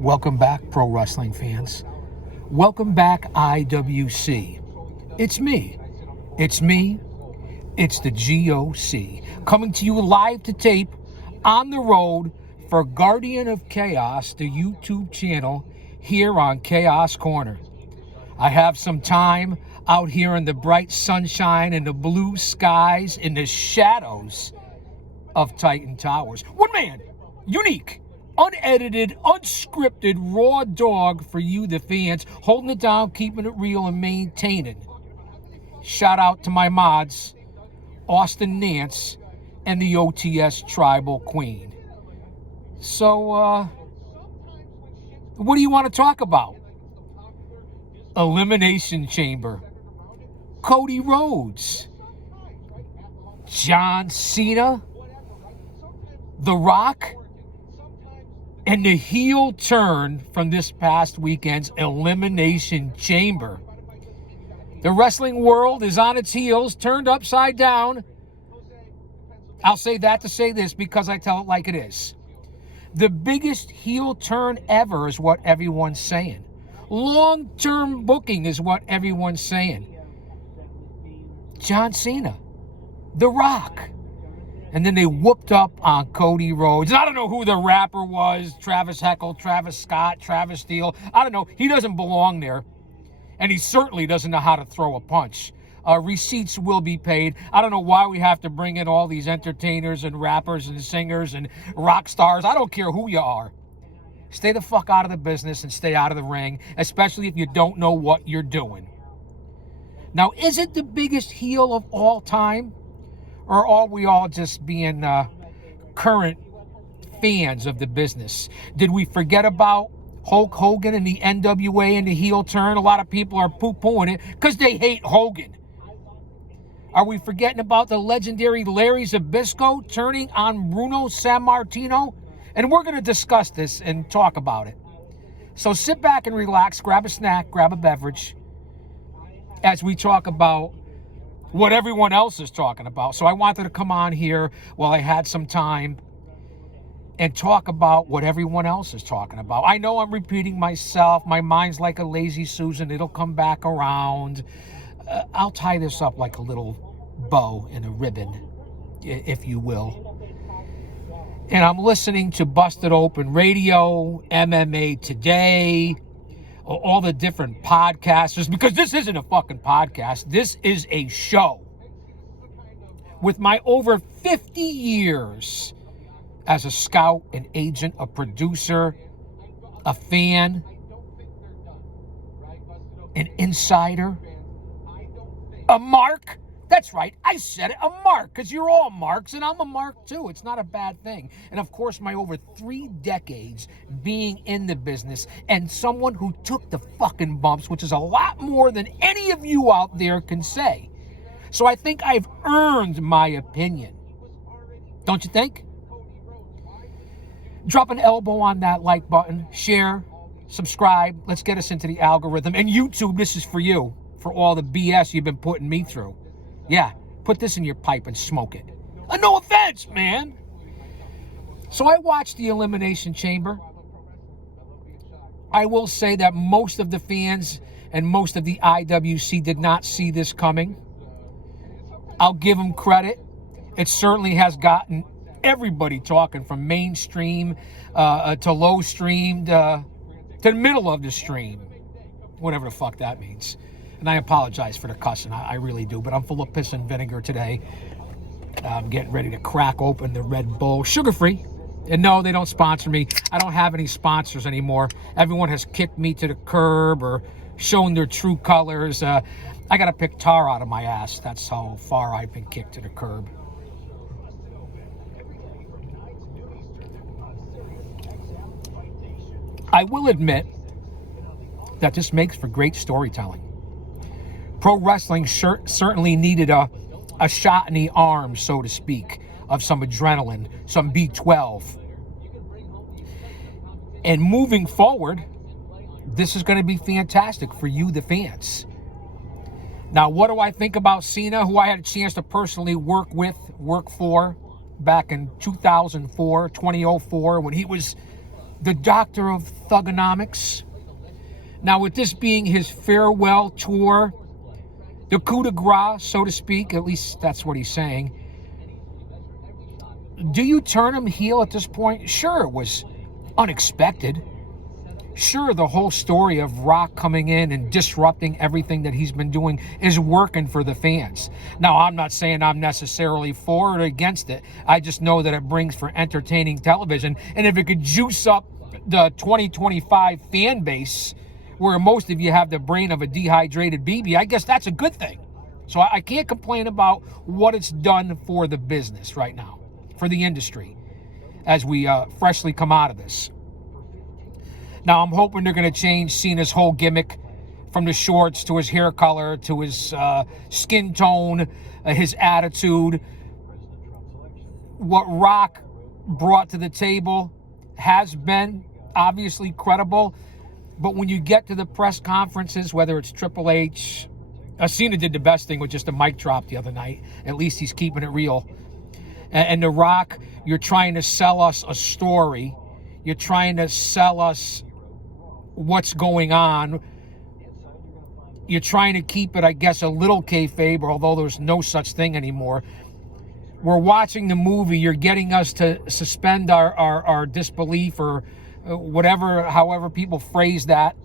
Welcome back, pro wrestling fans. Welcome back, IWC. It's me. It's me. It's the G.O.C. coming to you live to tape on the road for Guardian of Chaos, the YouTube channel here on Chaos Corner. I have some time out here in the bright sunshine and the blue skies in the shadows of Titan Towers. One man, unique, unedited, unscripted, raw dog for you, the fans, holding it down, keeping it real, and maintaining. Shout out to my mods, Austin Nance, and the OTS Tribal Queen. So, what do you want to talk about? Elimination Chamber, Cody Rhodes, John Cena, The Rock, and the heel turn from this past weekend's Elimination Chamber. The wrestling world is on its heels, turned upside down. I'll say that to say this because I tell it like it is. The biggest heel turn ever is what everyone's saying. Long-term booking is what everyone's saying. John Cena, The Rock. And then they whooped up on Cody Rhodes. I don't know who the rapper was. Travis Heckle, Travis Scott, Travis Steele. I don't know. He doesn't belong there. And he certainly doesn't know how to throw a punch. Receipts will be paid. I don't know why we have to bring in all these entertainers and rappers and singers and rock stars. I don't care who you are. Stay the fuck out of the business and stay out of the ring, especially if you don't know what you're doing. Now, is it the biggest heel of all time? Or are we all just being current fans of the business? Did we forget about Hulk Hogan and the NWA and the heel turn? A lot of people are poo-pooing it because they hate Hogan. Are we forgetting about the legendary Larry Zbyszko turning on Bruno Sammartino? And we're going to discuss this and talk about it. So sit back and relax, grab a snack, grab a beverage as we talk about what everyone else is talking about. So I wanted to come on here while I had some time and talk about what everyone else is talking about. I know I'm repeating myself. My mind's like a lazy Susan. It'll come back around. I'll tie this up like a little bow in a ribbon, if you will. And I'm listening to Busted Open Radio, MMA Today, all the different podcasters, because this isn't a fucking podcast. This is a show. With my over 50 years as a scout, an agent, a producer, a fan, an insider, a mark. That's right, I said it, a mark, because you're all marks, and I'm a mark too. It's not a bad thing. And of course, my over 3 decades being in the business, and someone who took the fucking bumps, which is a lot more than any of you out there can say. So I think I've earned my opinion. Don't you think? Drop an elbow on that like button, share, subscribe. Let's get us into the algorithm. And YouTube, this is for you, for all the BS you've been putting me through. Yeah, put this in your pipe and smoke it. No offense, man. So I watched the Elimination Chamber. I will say that most of the fans and most of the IWC did not see this coming. I'll give them credit. It certainly has gotten everybody talking, from mainstream to low streamed to the middle of the stream. Whatever the fuck that means. And I apologize for the cussing, I really do, but I'm full of piss and vinegar today. I'm getting ready to crack open the Red Bull, sugar-free. And no, they don't sponsor me. I don't have any sponsors anymore. Everyone has kicked me to the curb or shown their true colors. I got to pick tar out of my ass. That's how far I've been kicked to the curb. I will admit that this makes for great storytelling. Pro wrestling certainly needed a shot in the arm, so to speak, of some adrenaline, some B12. And moving forward, this is going to be fantastic for you, the fans. Now, what do I think about Cena, who I had a chance to personally work for back in 2004, when he was the doctor of Thugonomics. Now, with this being his farewell tour, the coup de grace, so to speak, at least that's what he's saying, do you turn him heel at this point? Sure, it was unexpected. Sure, the whole story of Rock coming in and disrupting everything that he's been doing is working for the fans. Now, I'm not saying I'm necessarily for or against it. I just know that it brings for entertaining television. And if it could juice up the 2025 fan base, where most of you have the brain of a dehydrated baby, I guess that's a good thing. So I can't complain about what it's done for the business right now, for the industry, as we freshly come out of this. Now, I'm hoping they're going to change Cena's whole gimmick, from the shorts to his hair color to his skin tone, his attitude. What Rock brought to the table has been obviously credible, but when you get to the press conferences, whether it's Triple H, Cena did the best thing with just a mic drop the other night. At least he's keeping it real. And The Rock, you're trying to sell us a story. You're trying to sell us what's going on. You're trying to keep it, I guess, a little kayfabe, although there's no such thing anymore. We're watching the movie. You're getting us to suspend our disbelief, or whatever, however people phrase that.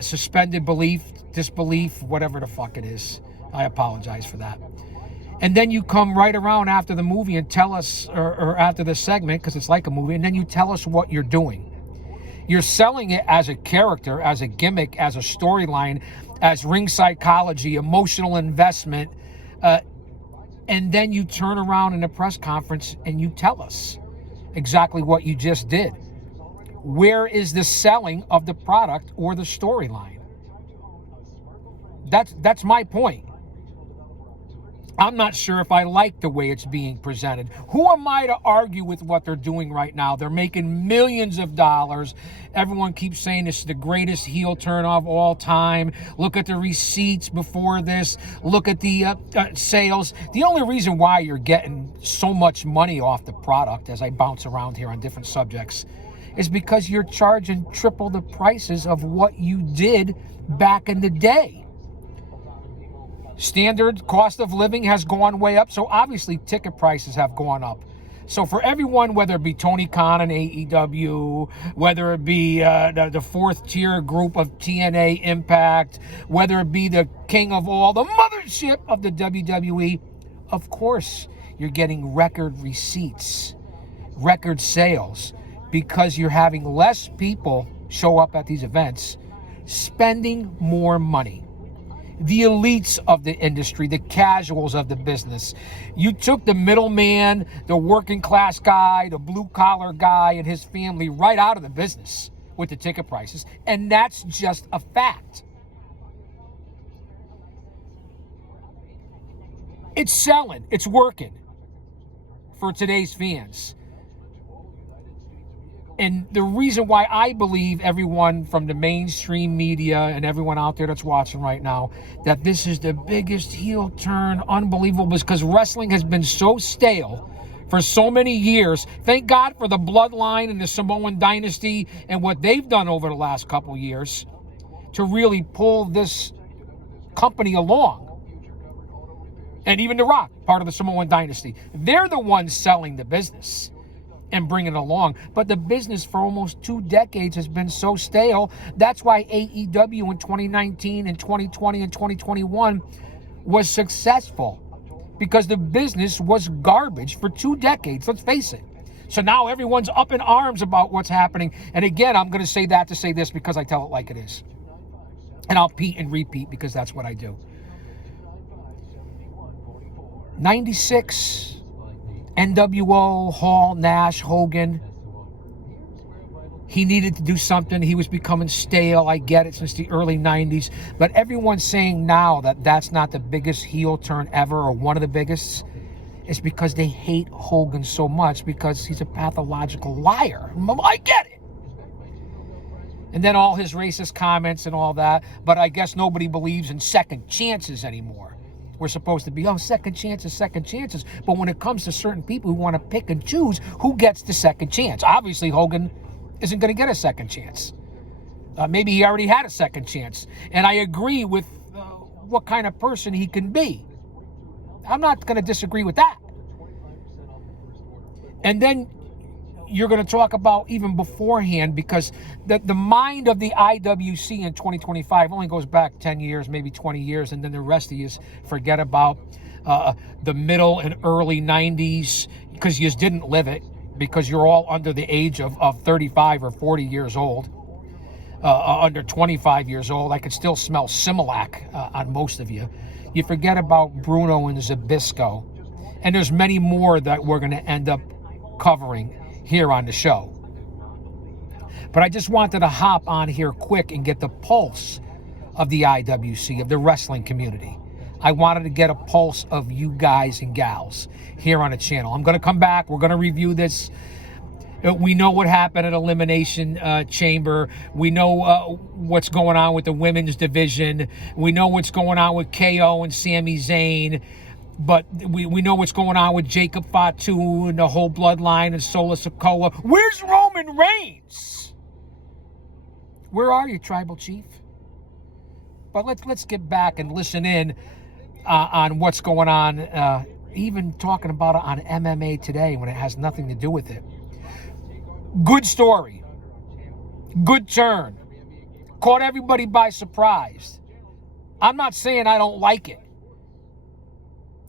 Suspended belief, disbelief, whatever the fuck it is. I apologize for that. And then you come right around after the movie and tell us, or after the segment, because it's like a movie, and then you tell us what you're doing. You're selling it as a character, as a gimmick, as a storyline, as ring psychology, emotional investment, and then you turn around in a press conference and you tell us exactly what you just did. Where is the selling of the product or the storyline? That's my point. I'm not sure if I like the way it's being presented. Who am I to argue with what they're doing right now? They're making millions of dollars. Everyone keeps saying this is the greatest heel turn of all time. Look at the receipts before this. Look at the sales. The only reason why you're getting so much money off the product, as I bounce around here on different subjects, is because you're charging triple the prices of what you did back in the day. Standard cost of living has gone way up, so obviously ticket prices have gone up. So for everyone, whether it be Tony Khan and AEW, whether it be the fourth tier group of TNA Impact, whether it be the king of all, the mothership of the WWE, of course you're getting record receipts, record sales, because you're having less people show up at these events, spending more money. The elites of the industry, the casuals of the business. You took the middleman, the working class guy, the blue collar guy and his family right out of the business with the ticket prices, and that's just a fact. It's selling, it's working for today's fans. And the reason why I believe everyone from the mainstream media and everyone out there that's watching right now that this is the biggest heel turn, unbelievable, is because wrestling has been so stale for so many years. Thank God for the bloodline and the Samoan dynasty and what they've done over the last couple years to really pull this company along. And even The Rock, part of the Samoan dynasty. They're the ones selling the business and bring it along. But the business for almost 2 decades has been so stale. That's why AEW in 2019 and 2020 and 2021 was successful, because the business was garbage for 2 decades. Let's face it. So now everyone's up in arms about what's happening. And again, I'm going to say that to say this because I tell it like it is. And I'll repeat and repeat because that's what I do. 96... NWO, Hall, Nash, Hogan. He needed to do something. He was becoming stale. I get it, since the early 90s. But everyone's saying now that that's not the biggest heel turn ever, or one of the biggest. It's because they hate Hogan so much because he's a pathological liar. I get it. And then all his racist comments and all that. But I guess nobody believes in second chances anymore. We're supposed to be, second chances. But when it comes to certain people who want to pick and choose who gets the second chance, obviously Hogan isn't going to get a second chance. Maybe he already had a second chance. And I agree with what kind of person he can be. I'm not going to disagree with that. And then you're going to talk about even beforehand, because the mind of the IWC in 2025 only goes back 10 years, maybe 20 years, and then the rest of you forget about the middle and early 90s, because you just didn't live it, because you're all under the age of 35 or 40 years old, under 25 years old. I could still smell Similac on most of you. You forget about Bruno and Zabisco, and there's many more that we're going to end up covering here on the show. But I just wanted to hop on here quick and get the pulse of the IWC, of the wrestling community. I wanted to get a pulse of you guys and gals here on the channel. I'm going to come back. We're going to review this. We know what happened at Elimination Chamber. We know what's going on with the women's division. We know what's going on with KO and Sami Zayn. But we know what's going on with Jacob Fatu and the whole bloodline and Solo Sikoa. Where's Roman Reigns? Where are you, Tribal Chief? But let's get back and listen in on what's going on, even talking about it on MMA Today when it has nothing to do with it. Good story. Good turn. Caught everybody by surprise. I'm not saying I don't like it.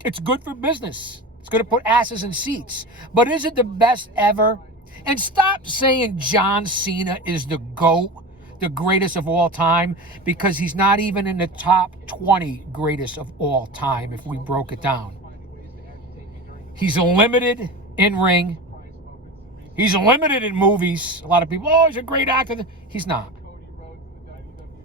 It's good for business. It's going to put asses in seats. But is it the best ever? And stop saying John Cena is the GOAT, the greatest of all time, because he's not even in the top 20 greatest of all time if we broke it down. He's limited in ring. He's limited in movies. A lot of people, oh, he's a great actor. He's not.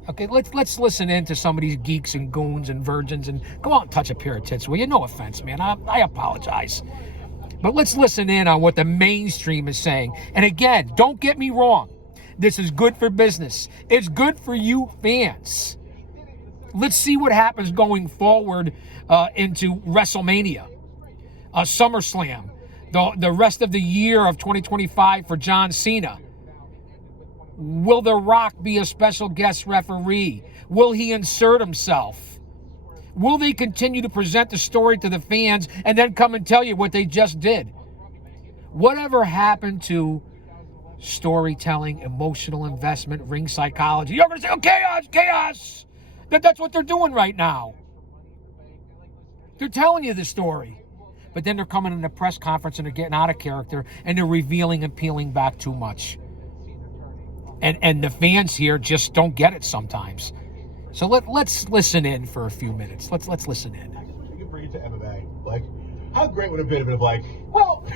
Okay, let's listen in to some of these geeks and goons and virgins and go out and touch a pair of tits, will you? No offense, man. I apologize. But let's listen in on what the mainstream is saying. And again, don't get me wrong. This is good for business. It's good for you fans. Let's see what happens going forward into WrestleMania, SummerSlam, the rest of the year of 2025 for John Cena. Will The Rock be a special guest referee? Will he insert himself? Will they continue to present the story to the fans and then come and tell you what they just did? Whatever happened to storytelling, emotional investment, ring psychology? You're going to say, oh, chaos. That's what they're doing right now. They're telling you the story. But then they're coming in a press conference and they're getting out of character and they're revealing and peeling back too much. And the fans here just don't get it sometimes. So let's listen in for a few minutes. Let's listen in. You can bring it to MMA. Like, how great would it have been if it was like, well...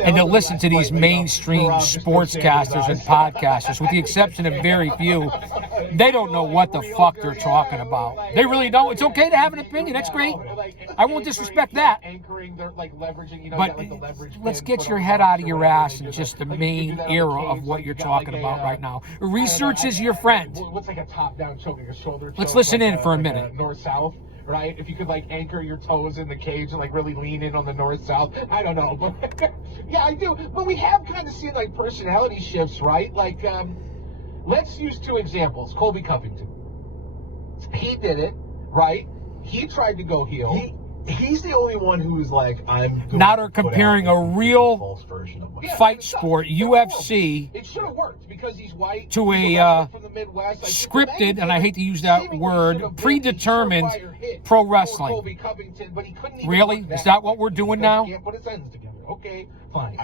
And to listen to these mainstream sportscasters and podcasters, with the exception of very few, they don't know what the fuck they're talking about. They really don't. It's okay to have an opinion. That's great. I won't disrespect that. But let's get your head out of your ass and just the main era of what you're talking about right now. Research is your friend. What's like a top-down choke, like a shoulder choke? Let's listen in for a minute. North-south. Right? If you could, like, anchor your toes in the cage and, like, really lean in on the north-south. I don't know. But yeah, I do. But we have kind of seen, like, personality shifts, right? Like, let's use two examples. Colby Covington. He did it, right? He tried to go heel. He's the only one who's like, I'm going now they're comparing a real fight sport, UFC, it should have worked because he's white, to a scripted, and I hate to use that word, predetermined pro wrestling. Really? Is that what we're doing now? Okay, fine.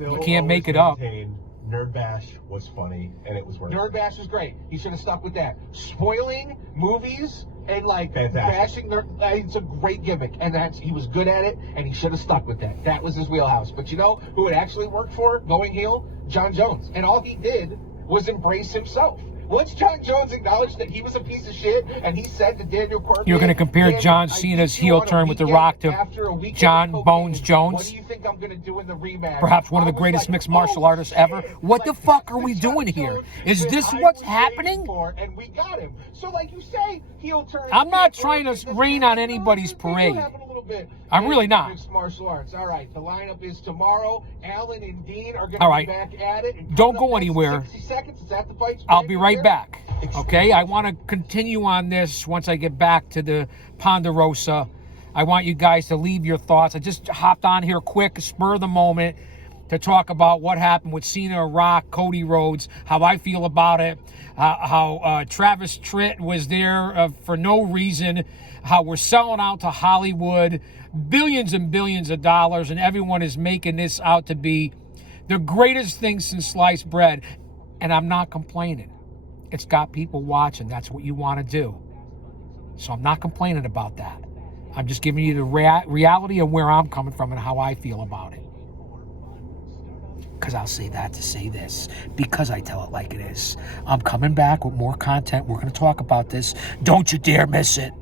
You can't make it up. Nerd Bash was funny, and it was worth it. Nerd Bash was great. He should have stuck with that. Spoiling movies and, like, bashing it's a great gimmick, and he was good at it, and he should have stuck with that. That was his wheelhouse. But you know who it actually worked for, going heel? John Jones. And all he did was embrace himself. Once John Jones acknowledged that he was a piece of shit, and he said to Daniel Cormier, You're going to compare "Dan, John I Cena's beat you heel on a turn with The weekend Rock to after a weekend John of Bones cocaine. Jones? What do you think I'm going to do in the rematch?" Perhaps one of I the was greatest like, mixed martial "Oh, artists ever. shit." What the Like, fuck that's are the we John doing here? Jones Is that this I what's was happening? waiting for, and we got him. So, like you say, heel turn. I'm not can't trying work to because rain they- on they- anybody's they do parade. happen a little bit I'm in really not. Mixed martial arts. All right, the lineup is tomorrow. Alan and Dean are going All to right. be back at it. And Don't coming go up next in anywhere. 60 seconds. Is that the fight? I'll be right back. Okay, I want to continue on this once I get back to the Ponderosa. I want you guys to leave your thoughts. I just hopped on here quick, spur of the moment, to talk about what happened with Cena, Rock, Cody Rhodes, how I feel about it, how Travis Tritt was there for no reason, how we're selling out to Hollywood, billions and billions of dollars, and everyone is making this out to be the greatest thing since sliced bread. And I'm not complaining. It's got people watching. That's what you want to do. So I'm not complaining about that. I'm just giving you the reality of where I'm coming from and how I feel about it. Because I'll say that to say this. Because I tell it like it is. I'm coming back with more content. We're going to talk about this. Don't you dare miss it.